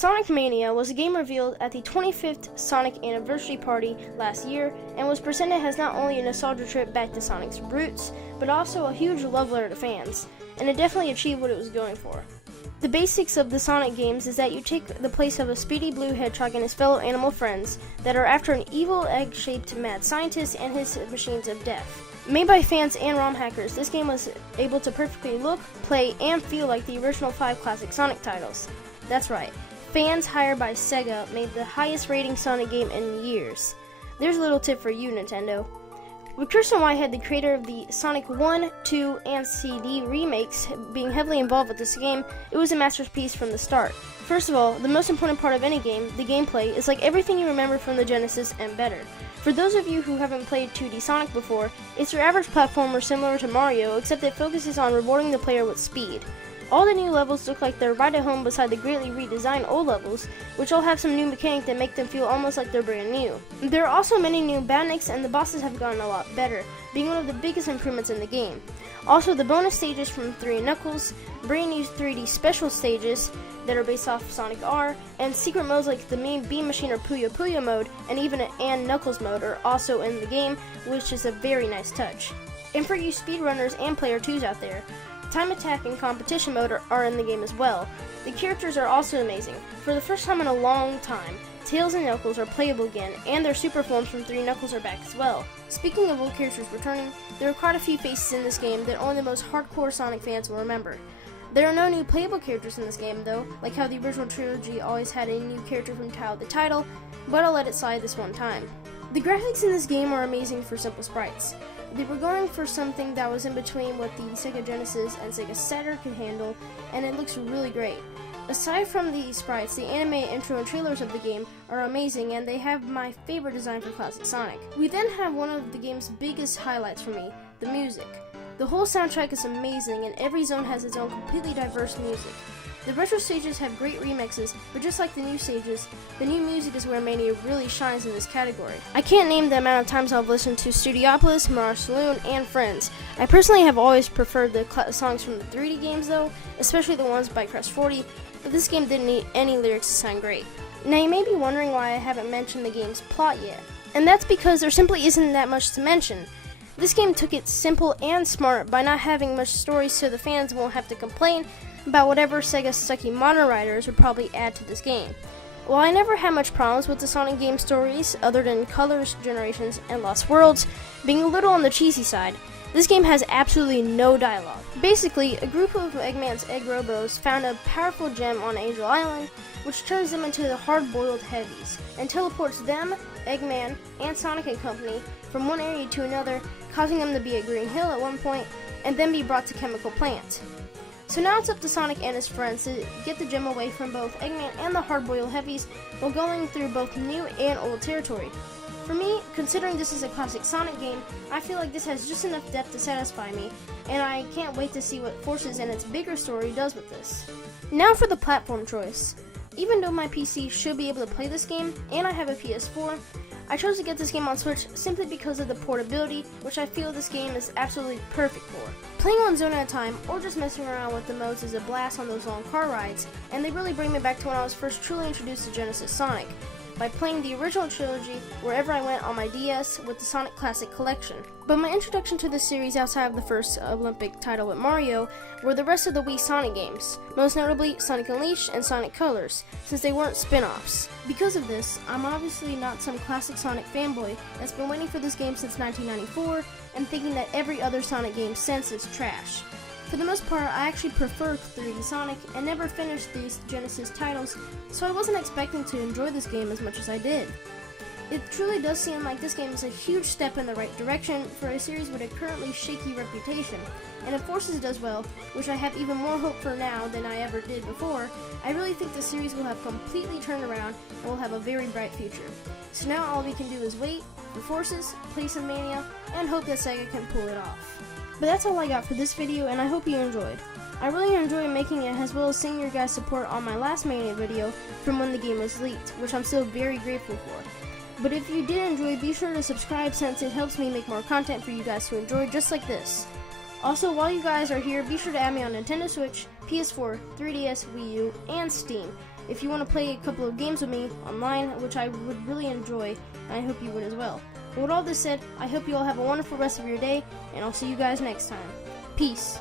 Sonic Mania was a game revealed at the 25th Sonic Anniversary Party last year and was presented as not only a nostalgia trip back to Sonic's roots, but also a huge love letter to fans, and it definitely achieved what it was going for. The basics of the Sonic games is that you take the place of a speedy blue hedgehog and his fellow animal friends that are after an evil egg-shaped mad scientist and his machines of death. Made by fans and ROM hackers, this game was able to perfectly look, play, and feel like the original 5 classic Sonic titles. That's right. Fans hired by Sega made the highest rating Sonic game in years. There's a little tip for you, Nintendo. With Kirsten Whitehead, the creator of the Sonic 1, 2, and CD remakes, being heavily involved with this game, it was a masterpiece from the start. First of all, the most important part of any game, the gameplay, is like everything you remember from the Genesis and better. For those of you who haven't played 2D Sonic before, it's your average platformer similar to Mario, except it focuses on rewarding the player with speed. All the new levels look like they're right at home beside the greatly redesigned old levels, which all have some new mechanics that make them feel almost like they're brand new. There are also many new badniks, and the bosses have gotten a lot better, being one of the biggest improvements in the game. Also, the bonus stages from 3 and Knuckles, brand new 3D special stages that are based off Sonic R, and secret modes like the main Beam Machine or Puyo Puyo mode, and even an and Knuckles mode are also in the game, which is a very nice touch. And for you speedrunners and player 2s out there, Time Attack and Competition mode are in the game as well. The characters are also amazing. For the first time in a long time, Tails and Knuckles are playable again, and their super forms from 3 Knuckles are back as well. Speaking of old characters returning, there are quite a few faces in this game that only the most hardcore Sonic fans will remember. There are no new playable characters in this game though, like how the original trilogy always had a new character from the title, but I'll let it slide this one time. The graphics in this game are amazing for simple sprites. They were going for something that was in between what the Sega Genesis and Sega Saturn could handle, and it looks really great. Aside from the sprites, the anime intro and trailers of the game are amazing, and they have my favorite design for classic Sonic. We then have one of the game's biggest highlights for me, the music. The whole soundtrack is amazing, and every zone has its own completely diverse music. The retro stages have great remixes, but just like the new stages, the new music is where Mania really shines in this category. I can't name the amount of times I've listened to Studiopolis, Mirage Saloon, and Friends. I personally have always preferred the songs from the 3D games though, especially the ones by Crest 40, but this game didn't need any lyrics to sound great. Now you may be wondering why I haven't mentioned the game's plot yet, and that's because there simply isn't that much to mention. This game took it simple and smart by not having much story so the fans won't have to complain about whatever Sega sucky modern writers would probably add to this game. While I never had much problems with the Sonic game stories, other than Colors, Generations, and Lost Worlds being a little on the cheesy side, this game has absolutely no dialogue. Basically, a group of Eggman's Egg Robos found a powerful gem on Angel Island, which turns them into the hard-boiled heavies, and teleports them, Eggman, and Sonic and Company from one area to another, causing them to be at Green Hill at one point, and then be brought to Chemical Plant. So now it's up to Sonic and his friends to get the gem away from both Eggman and the hard-boiled heavies while going through both new and old territory. For me, considering this is a classic Sonic game, I feel like this has just enough depth to satisfy me, and I can't wait to see what Forces and its bigger story does with this. Now for the platform choice. Even though my PC should be able to play this game, and I have a PS4, I chose to get this game on Switch simply because of the portability, which I feel this game is absolutely perfect for. Playing one zone at a time, or just messing around with the modes is a blast on those long car rides, and they really bring me back to when I was first truly introduced to Genesis Sonic, by playing the original trilogy wherever I went on my DS with the Sonic Classic Collection. But my introduction to this series outside of the first Olympic title with Mario were the rest of the Wii Sonic games, most notably Sonic Unleashed and Sonic Colors, since they weren't spin-offs. Because of this, I'm obviously not some classic Sonic fanboy that's been waiting for this game since 1994 and thinking that every other Sonic game since is trash. For the most part, I actually prefer 3D Sonic and never finished these Genesis titles, so I wasn't expecting to enjoy this game as much as I did. It truly does seem like this game is a huge step in the right direction for a series with a currently shaky reputation, and if Forces does well, which I have even more hope for now than I ever did before, I really think the series will have completely turned around and will have a very bright future. So now all we can do is wait for Forces, play some Mania, and hope that Sega can pull it off. But that's all I got for this video, and I hope you enjoyed. I really enjoyed making it, as well as seeing your guys' support on my last Mania video from when the game was leaked, which I'm still very grateful for. But if you did enjoy, be sure to subscribe since it helps me make more content for you guys to enjoy just like this. Also, while you guys are here, be sure to add me on Nintendo Switch, PS4, 3DS, Wii U, and Steam. if you want to play a couple of games with me online, which I would really enjoy, and I hope you would as well. And with all this said, I hope you all have a wonderful rest of your day, and I'll see you guys next time. Peace.